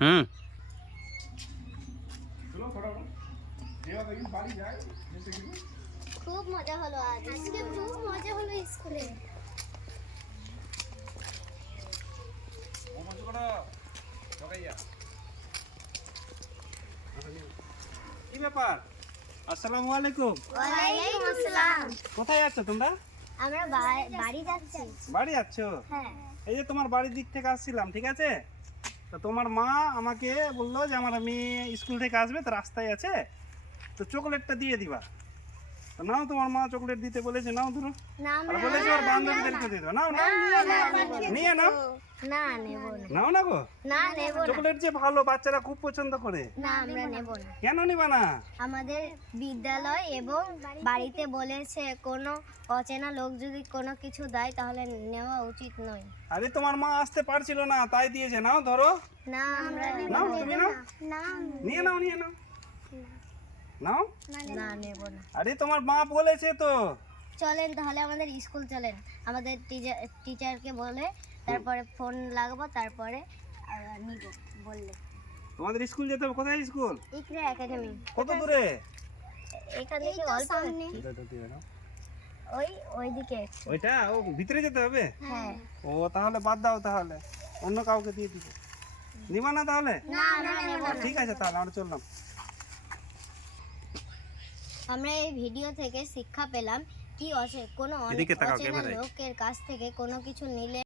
হুম খুব মজা হলো আজকে খুব মজা হলো স্কুলে। কি ব্যাপার? আসসালামু আলাইকুম। ওয়ালাইকুম আসসালাম। কোথায় আছো তোমরা? আমরা বাড়ি যাচ্ছি। বাড়ি যাচ্ছো? হ্যাঁ। এই যে তোমার বাড়ির দিক থেকে আসছিলাম, ঠিক আছে? তো তোমার মা আমাকে বললো যে আমার মেয়ে স্কুল থেকে আসবে, তো রাস্তায় আছে, তো চকলেটটা দিয়ে দিবা। তো নাও, তোমার মা চকলেট দিতে বলেছে, নাও ধরো। না আর বলেছে ওর বান্ধবীদেরকে দিয়ে দাও। নাও নাও, নিয়ে নাও। না নেব না। নাও না গো, না নেব না। চকলেট যে ভালো, বাচ্চারা খুব পছন্দ করে। না আমরা নেব না। কেন নিবা না? আমাদের বিদ্যালয় এবং বাড়িতে বলেছে কোনো অচেনা লোক যদি কোনো কিছু দেয় তাহলে নেওয়া উচিত নয়। আরে তোমার মা আসতে পারছিল না, তাই দিয়েছে। নাও ধরো, না আমরা নাও, তুমি নাও, না নিয়ে নাও, নিয়ে নাও, নাও। না নেব না। আরে তোমার মা বলেছে তো। চলেন তাহলে আমাদের স্কুল চলেন, আমাদের টিচারকে বলে তারপরে ফোন লাগাবো, তারপরে নিব বললে। তোমাদের স্কুল যেতে হবে? কোথায় স্কুল? ইকরা একাডেমি। কত দূরে? এখান থেকে অল্প ওইদিকে। ওইটা ও ভিতরে যেতে হবে? হ্যাঁ। ও তাহলে বাদ দাও, তাহলে অন্য কাউকে দিয়ে দিব। নিবা না তাহলে? না না নেব না। ঠিক আছে, তাহলে আমরা চললাম। আমরা এই ভিডিও থেকে শিক্ষা পেলাম কি কোনো এদিকে তাকাও, অচেনা ক্যামেরায়। লোকের কাছ থেকে কোনো কিছু নিলে